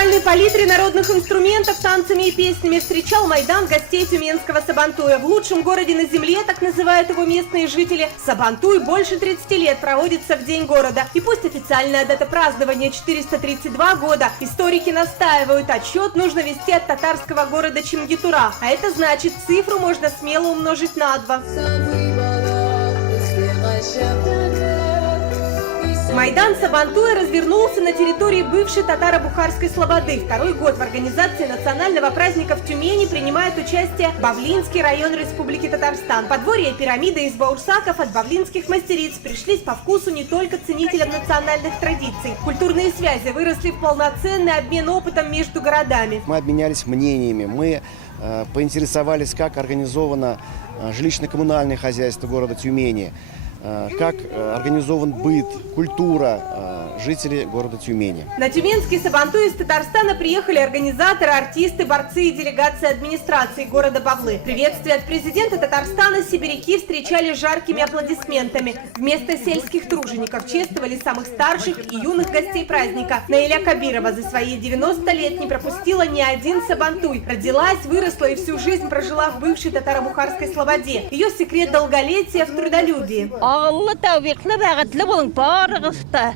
музыкальной палитре народных инструментов, танцами и песнями встречал Майдан гостей тюменского Сабантуя. В лучшем городе на земле, так называют его местные жители, Сабантуй больше 30 лет проводится в День города. И пусть официальная дата празднования 432 года, историки настаивают, отсчет нужно вести от татарского города Чингитура. А это значит, цифру можно смело умножить на 2. Майдан Сабантуя развернулся на территории бывшей татаро-бухарской слободы. Второй год в организации национального праздника в Тюмени принимает участие Бавлинский район Республики Татарстан. Подворье пирамиды из баурсаков от бавлинских мастериц пришлись по вкусу не только ценителям национальных традиций. Культурные связи выросли в полноценный обмен опытом между городами. Мы обменялись мнениями, мы поинтересовались, как организовано жилищно-коммунальное хозяйство города Тюмени, как организован быт, культура жителей города Тюмени. На тюменский Сабантуй из Татарстана приехали организаторы, артисты, борцы и делегации администрации города Бавлы. Приветствие от президента Татарстана сибиряки встречали жаркими аплодисментами. Вместо сельских тружеников чествовали самых старших и юных гостей праздника. Наиля Кабирова за свои 90 лет не пропустила ни один Сабантуй. Родилась, выросла и всю жизнь прожила в бывшей татаро-бухарской слободе. Ее секрет долголетия в трудолюбии. Алла тәвфикле бәгатьле булың барыгызда.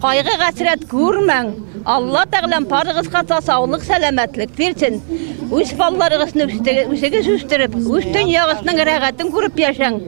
Кайгы хәсрәт күрмәң. Алла тәгаләм барыгызга саулык, сәламәтлек бирсен. Үз балларыгызны үзегез үстереп, үз дөньягызның рәгатен күреп яшәң.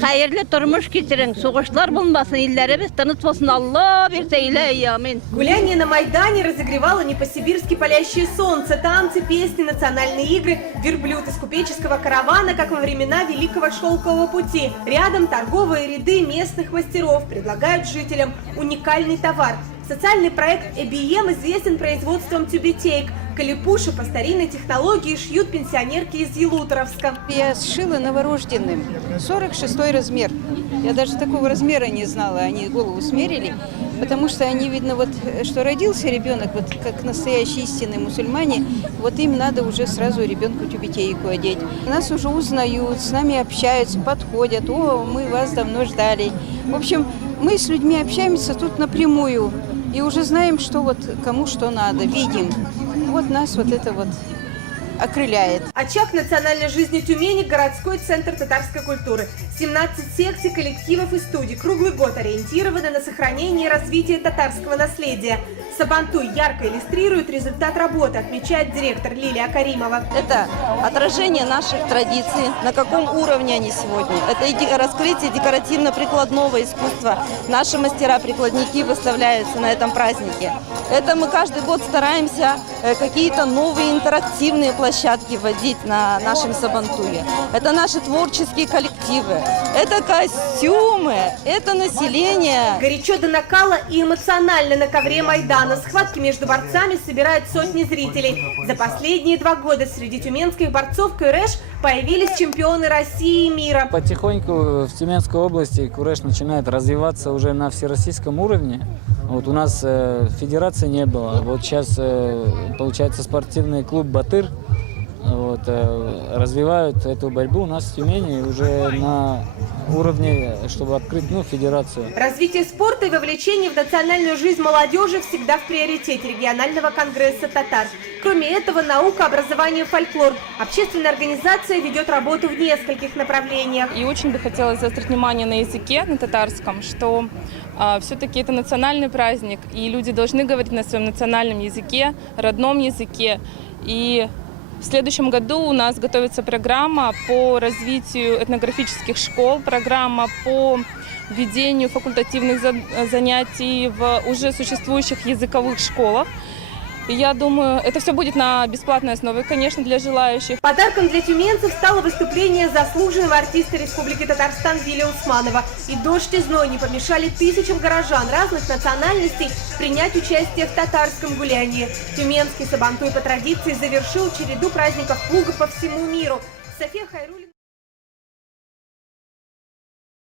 Хәерле тормыш китерең. Сугышлар булмасын, илләребез тыныч булсын. Алла бирсә илә, амин. Гуляние на Майдане разогревало не по-сибирски палящее солнце, танцы, песни, национальные игры, верблюд из купеческого каравана, как во времена Великого Шелкового пути. Рядом торговые ряды местных мастеров предлагают жителям уникальный товар. Социальный проект «ЭБИЕМ» известен производством тюбетеек. Калипуши по старинной технологии шьют пенсионерки из Елуторовска. Я сшила новорожденным, 46-й размер. Я даже такого размера не знала, они голову смерили, потому что они, видно, вот, что родился ребенок, вот как настоящие истинные мусульмане, вот им надо уже сразу ребенку тюбетейку одеть. Нас уже узнают, с нами общаются, подходят, о, мы вас давно ждали. В общем, мы с людьми общаемся тут напрямую и уже знаем, что вот кому что надо, видим. Вот нас вот это вот окрыляет. Очаг национальной жизни Тюмени – городской центр татарской культуры. 17 секций, коллективов и студий круглый год ориентированы на сохранение и развитие татарского наследия. Сабантуй ярко иллюстрирует результат работы, отмечает директор Лилия Каримова. Это отражение наших традиций, на каком уровне они сегодня. Это раскрытие декоративно-прикладного искусства. Наши мастера-прикладники выставляются на этом празднике. Это мы каждый год стараемся какие-то новые интерактивные площадки вводить на нашем Сабантуе. Это наши творческие коллективы, это костюмы, это население. Горячо до накала и эмоционально на ковре Майдана. Схватки между борцами собирают сотни зрителей. За последние 2 года среди тюменских борцов курэш появились чемпионы России и мира. Потихоньку в Тюменской области курэш начинает развиваться уже на всероссийском уровне. Вот у нас федерации не было. Вот сейчас, получается, спортивный клуб «Батыр» развивают эту борьбу у нас в Тюмени уже на уровне, чтобы открыть федерацию. Развитие спорта и вовлечение в национальную жизнь молодежи всегда в приоритете регионального конгресса татар. Кроме этого, наука, образование, фольклор. Общественная организация ведет работу в нескольких направлениях. И очень бы хотелось заострить внимание на языке, на татарском, что все-таки это национальный праздник, и люди должны говорить на своем национальном языке, родном языке. И в следующем году у нас готовится программа по развитию этнографических школ, программа по введению факультативных занятий в уже существующих языковых школах. И я думаю, это все будет на бесплатной основе, конечно, для желающих. Подарком для тюменцев стало выступление заслуженного артиста Республики Татарстан Вилли Усманова. И дождь и зной не помешали тысячам горожан разных национальностей принять участие в татарском гулянии. Тюменский Сабантуй по традиции завершил череду праздников плуга по всему миру. София Хайрули.